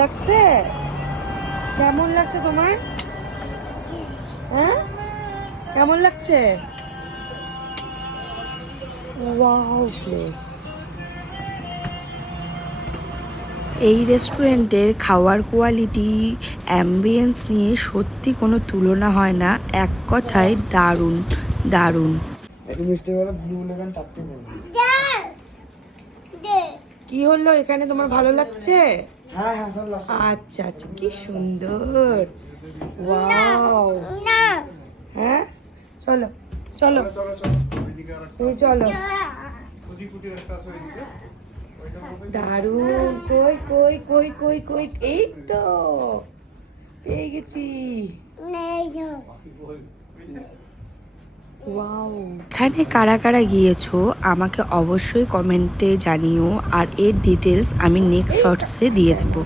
লাগছে? কেমন লাগছে তোমার? হ্যাঁ, কেমন লাগছে? Wow place. এই রেস্টুরেন্টের খাওয়ার কোয়ালিটি, অ্যাম্বিয়েন্স নিয়ে সত্যি কোনো তুলনা হয় না। এক কথায় দারুণ দারুণ। কি হলো এখানে, তোমার ভালো লাগছে? আচ্ছা আচ্ছা, কি সুন্দর। ওয়াও। হ্যাঁ, চলো চলো, তুমি চলো। দারুণ। কই কই কই কই কই, এই তো পেয়ে গেছি। ওয়াও। এখানে কারা কারা গিয়েছো আমাকে অবশ্যই কমেন্টে জানিও, আর এর ডিটেলস আমি নেক্সট শর্টসে দিয়ে দেবো।